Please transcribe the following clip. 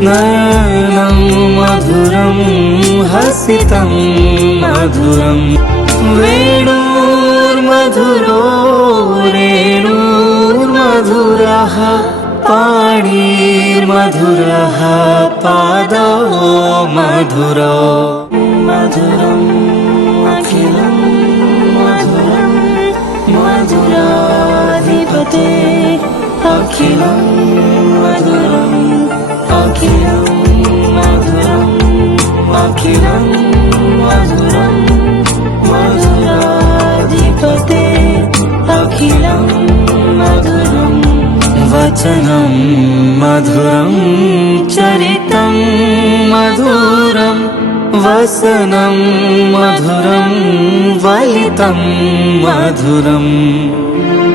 नयनं मधुरं हसितं मधुरं वेणुर्मधुरो रेणुर्मधुरः पाणिर्मधुरः पादो मधुरो मधुरम् अखिलं मधुरं मधुराधिपते अखिलं मधुरम् अखिलं मधुरम् अखिलं मधुरं मधुराधिपते अखिलं मधुरम् वचनं मधुरं चरितं मधुरं वसनं मधुरं वलितं मधुरम्